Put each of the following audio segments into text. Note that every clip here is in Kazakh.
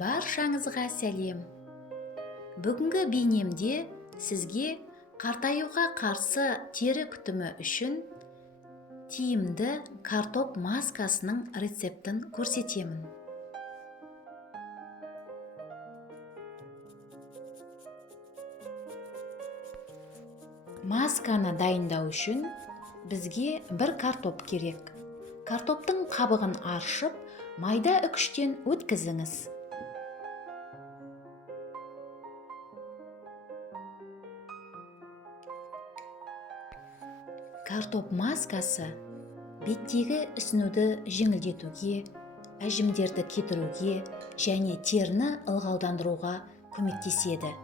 Баршаңызға сәлем. Бүгінгі бейнемде сізге қартаюға қарсы тері күтімі үшін тиімді картоп маскасының рецептін көрсетемін. Масканы дайындау үшін бізге бір картоп керек. Картоптың қабығын аршып, майда үкіштен өткізіңіз. Картоп маскасы беттегі ісінуді жеңілдетуге, әжімдерді кетіруге және теріні ылғалдандыруға көмектеседі.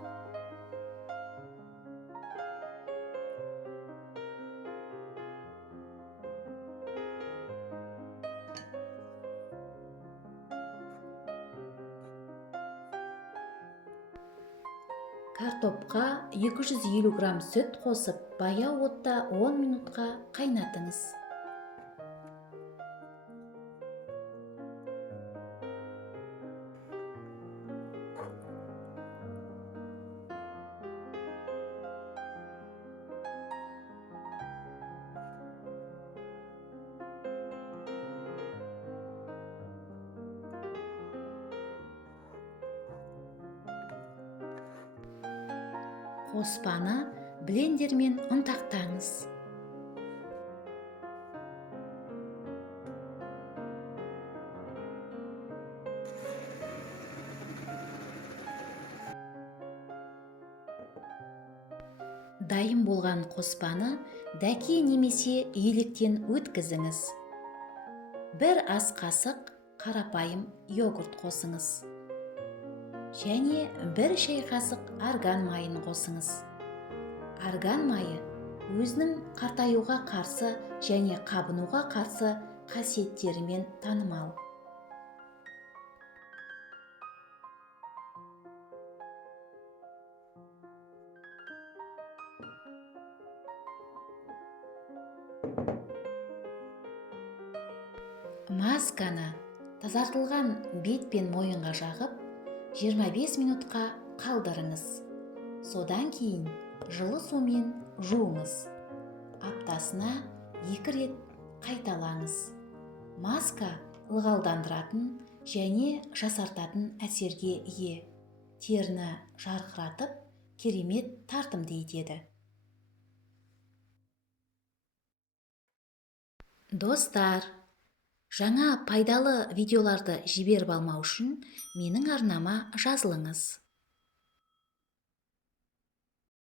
Картопқа 250 грамм сүт қосып, баяу отта 10 минутқа қайнатыңыз. Қоспаны блендермен ұнтақтаңыз. Дайын болған қоспаны дәке немесе електен өткізіңіз. Бір ас қасық қарапайым йогурт қосыңыз. Және бір шай қасық арган майын қосыңыз. Арган майы өзінің қартаюға қарсы және қабынуға қарсы қасиеттерімен танымал. Масканы тазартылған бет пен мойынға жағып, 25 минутқа қалдырыңыз. Содан кейін жылы сумен жуыңыз. Аптасына 2 рет қайталаңыз. Маска ылғалдандыратын және жасартатын әсерге ие. Теріні жарқыратып, керемет тартымды етеді. Достар, жаңа пайдалы видеоларды жіберіп алмау үшін менің арнама жазылыңыз.